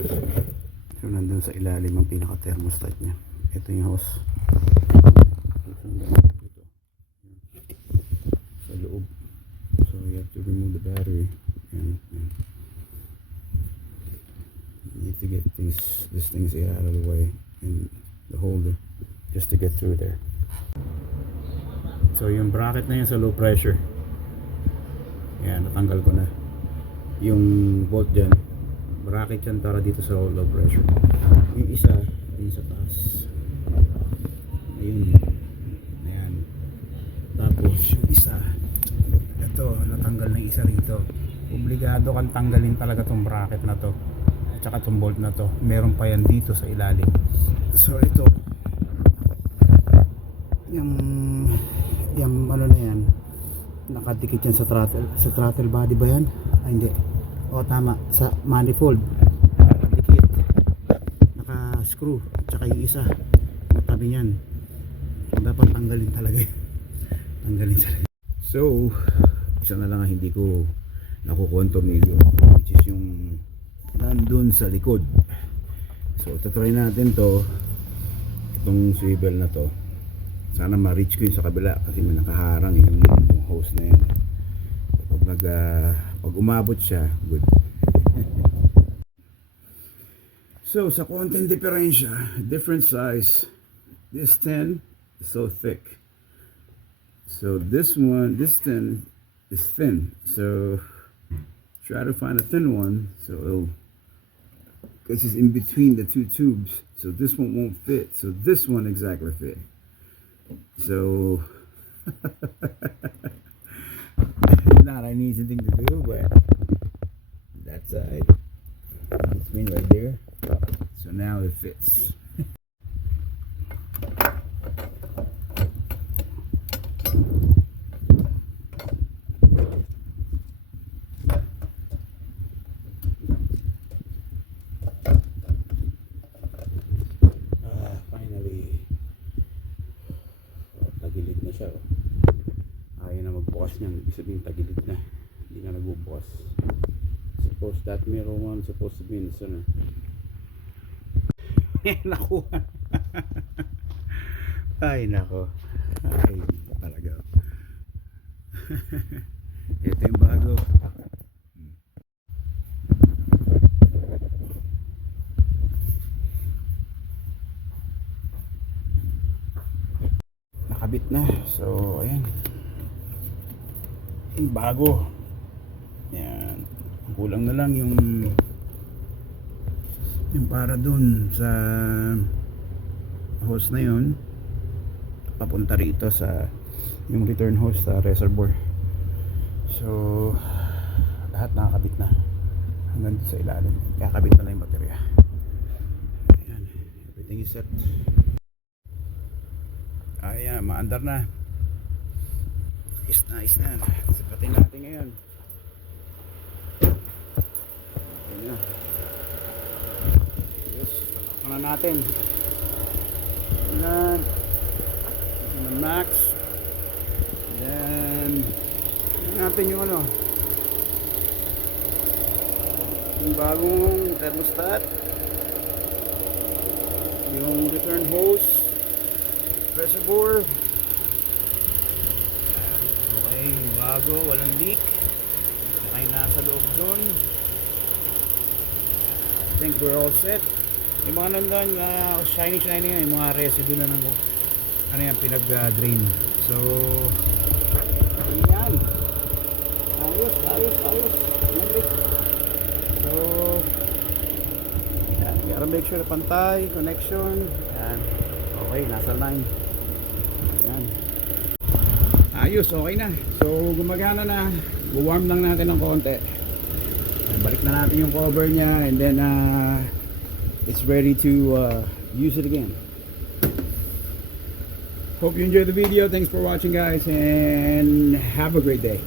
So nandun sa ilalim ang pinaka thermostat nya. Ito yung hose. Ito sa loob. So you have to remove the battery. Yan. You need to get these things out of the way and the holder just to get through there. So yung bracket na yun sa low pressure, yan, natanggal ko na. Yung bolt dyan, bracket yan para dito sa low pressure. Yung isa din sa taas, ayun, ayan. Tapos yung isa, ito, natanggal na isa rito. Obligado kang tanggalin talaga tong bracket na to at saka tong bolt na to. Meron pa yan dito sa ilalim. So ito, yung ano na yan, nakadikit yan sa throttle body ba yan? Ay hindi, o tama, sa manifold nakadikit, naka screw, tsaka yung isa matabi yan. So dapat tanggalin talaga tanggalin talaga. So isa na lang ang hindi ko nakukuha ang tornilyo, which is yung nandun sa likod. So tatry natin to, itong swivel na to. Sana ma-reach ko yun sa kabila kasi may nakaharang yung hose na yun. Pag umabot siya, good. So sa konting diferensya, different size, this 10 is so thick. So this 10 is thin. So try to find a thin one, so because it's in between the two tubes, so this one won't fit. So this one exactly fit. So not an easy thing to do, but that side, it's me right there. So now it fits. Finally, tagilid na siya. Ayaw na magbukas niyan. Ibig sabihin tagilid na, hindi na nagbubukas. Suppose that mirror one supposed to be in the center. Nakuha. Ay nako, ay talaga. Ito yung bago. Nakabit na. So ayan, yung bago. Yan, kulang na lang yung para dun sa hose na yun papunta rito sa yung return hose sa reservoir. So lahat nakakabit na hanggang sa ilalim. Kakabit na lang yung baterya. Ayan, everything is set. Ayan, maandar na. Nice na. Sipatin natin ngayon. Ayan na. Yes, palakpan na natin. Ayan. Ito na max. Then natin yung ano, yung bagong thermostat, yung return hose, reservoir. Okay, bago, walang leak. Okay, nasa loob dun. I think we're all set. Yung mga nandun, shiny yung mga residue na ng ano yan, pinag-drain. So yan, ayos. So yan, gotta make sure na pantay, connection. Yan, okay, nasa line. Yan, ayos, okay na. So gumagana na. Warm lang natin ng konti. Balik na natin yung cover nya, and then it's ready to use it again. Hope you enjoyed the video. Thanks for watching, guys, and have a great day.